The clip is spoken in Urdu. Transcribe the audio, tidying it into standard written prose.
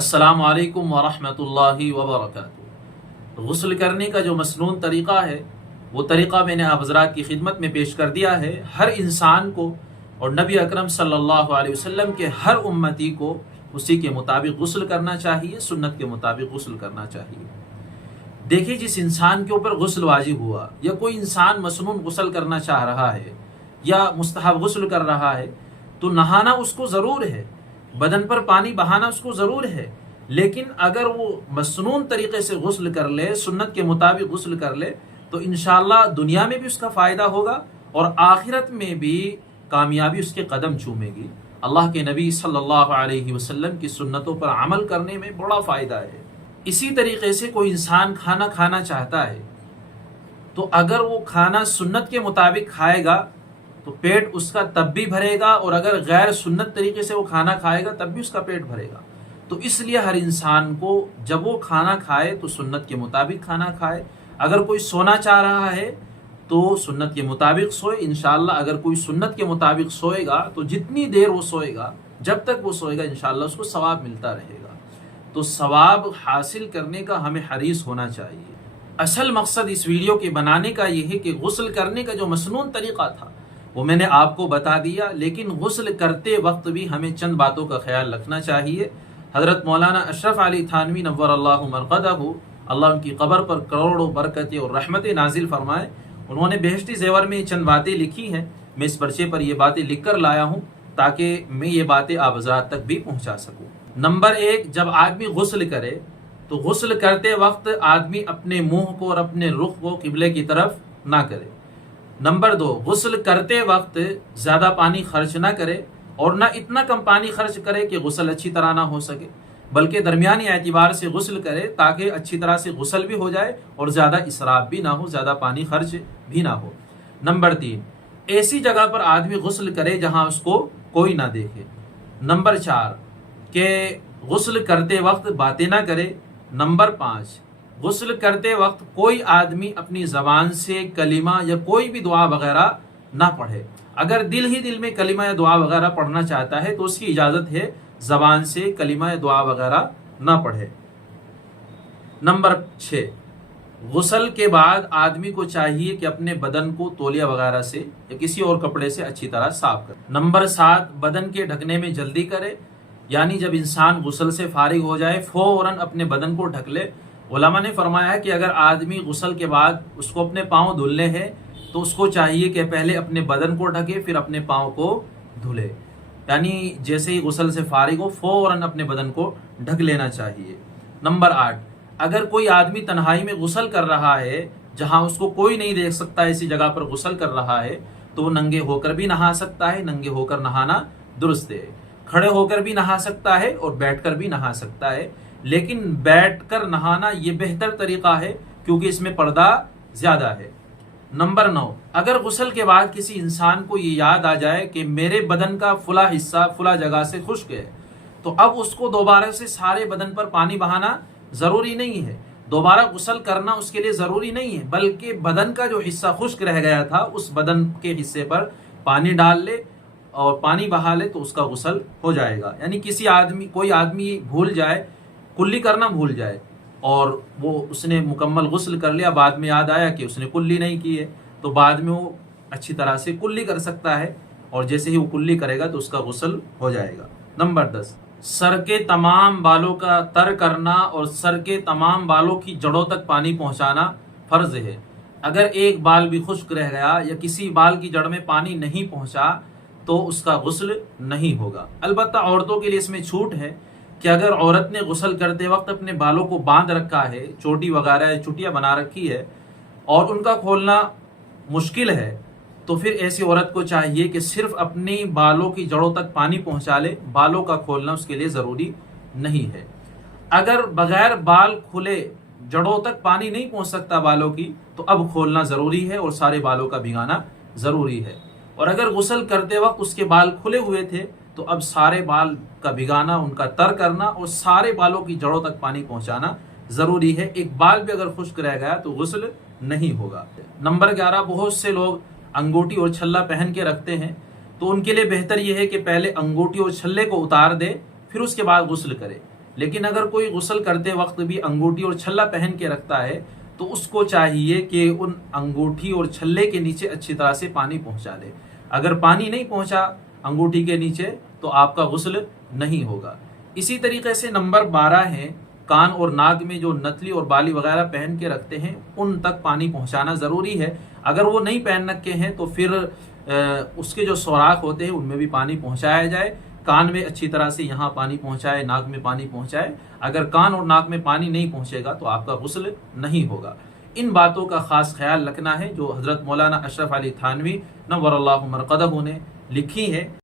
السلام علیکم ورحمۃ اللہ وبرکاتہ۔ غسل کرنے کا جو مسنون طریقہ ہے وہ طریقہ میں نے آپ حضرات کی خدمت میں پیش کر دیا ہے۔ ہر انسان کو اور نبی اکرم صلی اللہ علیہ وسلم کے ہر امتی کو اسی کے مطابق غسل کرنا چاہیے، سنت کے مطابق غسل کرنا چاہیے۔ دیکھیے، جس انسان کے اوپر غسل واجب ہوا یا کوئی انسان مسنون غسل کرنا چاہ رہا ہے یا مستحب غسل کر رہا ہے تو نہانا اس کو ضرور ہے، بدن پر پانی بہانا اس کو ضرور ہے، لیکن اگر وہ مسنون طریقے سے غسل کر لے، سنت کے مطابق غسل کر لے تو انشاءاللہ دنیا میں بھی اس کا فائدہ ہوگا اور آخرت میں بھی کامیابی اس کے قدم چومے گی۔ اللہ کے نبی صلی اللہ علیہ وسلم کی سنتوں پر عمل کرنے میں بڑا فائدہ ہے۔ اسی طریقے سے کوئی انسان کھانا کھانا چاہتا ہے تو اگر وہ کھانا سنت کے مطابق کھائے گا تو پیٹ اس کا تب بھی بھرے گا، اور اگر غیر سنت طریقے سے وہ کھانا کھائے گا تب بھی اس کا پیٹ بھرے گا۔ تو اس لیے ہر انسان کو جب وہ کھانا کھائے تو سنت کے مطابق کھانا کھائے۔ اگر کوئی سونا چاہ رہا ہے تو سنت کے مطابق سوئے۔ انشاءاللہ اگر کوئی سنت کے مطابق سوئے گا تو جتنی دیر وہ سوئے گا، جب تک وہ سوئے گا، انشاءاللہ اس کو ثواب ملتا رہے گا۔ تو ثواب حاصل کرنے کا ہمیں حریص ہونا چاہیے۔ اصل مقصد اس ویڈیو کے بنانے کا یہ ہے کہ غسل کرنے کا جو مسنون طریقہ تھا وہ میں نے آپ کو بتا دیا، لیکن غسل کرتے وقت بھی ہمیں چند باتوں کا خیال رکھنا چاہیے۔ حضرت مولانا اشرف علی تھانوی نور اللہ مرقدہ، اللہ ان کی قبر پر کروڑوں برکتیں اور رحمتیں نازل فرمائے، انہوں نے بہشتی زیور میں چند باتیں لکھی ہیں۔ میں اس پرچے پر یہ باتیں لکھ کر لایا ہوں تاکہ میں یہ باتیں آپ حضرات تک بھی پہنچا سکوں۔ نمبر 1، جب آدمی غسل کرے تو غسل کرتے وقت آدمی اپنے منہ کو اور اپنے رخ کو قبلے کی طرف نہ کرے۔ نمبر 2، غسل کرتے وقت زیادہ پانی خرچ نہ کرے اور نہ اتنا کم پانی خرچ کرے کہ غسل اچھی طرح نہ ہو سکے، بلکہ درمیانی اعتبار سے غسل کرے تاکہ اچھی طرح سے غسل بھی ہو جائے اور زیادہ اسراف بھی نہ ہو، زیادہ پانی خرچ بھی نہ ہو۔ نمبر 3، ایسی جگہ پر آدمی غسل کرے جہاں اس کو کوئی نہ دیکھے۔ نمبر 4، کہ غسل کرتے وقت باتیں نہ کرے۔ نمبر 5، غسل کرتے وقت کوئی آدمی اپنی زبان سے کلمہ یا کوئی بھی دعا وغیرہ نہ پڑھے۔ اگر دل ہی دل میں کلمہ یا دعا وغیرہ پڑھنا چاہتا ہے تو اس کی اجازت ہے، زبان سے کلمہ یا دعا وغیرہ نہ پڑھے۔ نمبر 6، غسل کے بعد آدمی کو چاہیے کہ اپنے بدن کو تولیہ وغیرہ سے یا کسی اور کپڑے سے اچھی طرح صاف کرے۔ نمبر 7، بدن کے ڈھکنے میں جلدی کرے، یعنی جب انسان غسل سے فارغ ہو جائے فوراً اپنے بدن کو ڈھک لے۔ علماء نے فرمایا ہے کہ اگر آدمی غسل کے بعد اس کو اپنے پاؤں دھلنے ہیں تو اس کو چاہیے کہ پہلے اپنے بدن کو ڈھکے پھر اپنے پاؤں کو دھلے، یعنی جیسے ہی غسل سے فارغ ہو فوراً اپنے بدن کو ڈھک لینا چاہیے۔ نمبر 8، اگر کوئی آدمی تنہائی میں غسل کر رہا ہے جہاں اس کو کوئی نہیں دیکھ سکتا، ایسی جگہ پر غسل کر رہا ہے تو وہ ننگے ہو کر بھی نہا سکتا ہے۔ ننگے ہو کر نہانا درست ہے، کھڑے ہو کر بھی نہا سکتا ہے اور بیٹھ کر بھی نہا سکتا ہے، لیکن بیٹھ کر نہانا یہ بہتر طریقہ ہے کیونکہ اس میں پردہ زیادہ ہے۔ نمبر 9، اگر غسل کے بعد کسی انسان کو یہ یاد آ جائے کہ میرے بدن کا فلاں حصہ فلاں جگہ سے خشک ہے تو اب اس کو دوبارہ سے سارے بدن پر پانی بہانا ضروری نہیں ہے، دوبارہ غسل کرنا اس کے لیے ضروری نہیں ہے، بلکہ بدن کا جو حصہ خشک رہ گیا تھا اس بدن کے حصے پر پانی ڈال لے اور پانی بہا لے تو اس کا غسل ہو جائے گا۔ یعنی کوئی آدمی بھول جائے، کلی کرنا بھول جائے اور وہ اس نے مکمل غسل کر لیا، بعد میں یاد آیا کہ اس نے کلی نہیں کی ہے تو بعد میں وہ اچھی طرح سے کلی کر سکتا ہے، اور جیسے ہی وہ کلی کرے گا تو اس کا غسل ہو جائے گا۔ نمبر 10، سر کے تمام بالوں کا تر کرنا اور سر کے تمام بالوں کی جڑوں تک پانی پہنچانا فرض ہے۔ اگر ایک بال بھی خشک رہ گیا یا کسی بال کی جڑ میں پانی نہیں پہنچا تو اس کا غسل نہیں ہوگا۔ البتہ عورتوں کے لیے اس میں چھوٹ ہے کہ اگر عورت نے غسل کرتے وقت اپنے بالوں کو باندھ رکھا ہے، چوٹی وغیرہ یا چٹیاں بنا رکھی ہے اور ان کا کھولنا مشکل ہے تو پھر ایسی عورت کو چاہیے کہ صرف اپنی بالوں کی جڑوں تک پانی پہنچا لے، بالوں کا کھولنا اس کے لیے ضروری نہیں ہے۔ اگر بغیر بال کھلے جڑوں تک پانی نہیں پہنچ سکتا بالوں کی تو اب کھولنا ضروری ہے اور سارے بالوں کا بھگانا ضروری ہے، اور اگر غسل کرتے وقت اس کے بال کھلے ہوئے تھے تو اب سارے بال کا بھگانا، ان کا تر کرنا اور سارے بالوں کی جڑوں تک پانی پہنچانا ضروری ہے۔ ایک بال بھی اگر خشک رہ گیا تو غسل نہیں ہوگا۔ نمبر 11، بہت سے لوگ انگوٹھی اور چھلا پہن کے رکھتے ہیں تو ان کے لیے بہتر یہ ہے کہ پہلے انگوٹھی اور چھلے کو اتار دے پھر اس کے بعد غسل کرے، لیکن اگر کوئی غسل کرتے وقت بھی انگوٹھی اور چھلا پہن کے رکھتا ہے تو اس کو چاہیے کہ ان انگوٹھی اور چھلے کے نیچے اچھی طرح سے پانی پہنچا دے. اگر پانی نہیں پہنچا انگوٹھی کے نیچے تو آپ کا غسل نہیں ہوگا. اسی طریقے سے نمبر 12 ہے کان اور ناک میں جو نتلی اور بالی وغیرہ پہن کے رکھتے ہیں ان تک پانی پہنچانا ضروری ہے. اگر وہ نہیں پہن رکھے ہیں تو پھر اس کے جو سوراخ ہوتے ہیں ان میں بھی پانی پہنچایا جائے. کان میں اچھی طرح سے یہاں پانی پہنچائے, ناک میں پانی پہنچائے. اگر کان اور ناک میں پانی نہیں پہنچے گا تو آپ کا غسل نہیں ہوگا. ان باتوں کا خاص خیال رکھنا ہے جو حضرت مولانا اشرف علی تھانوی نور اللہ مرقدہ نے لکھی ہے.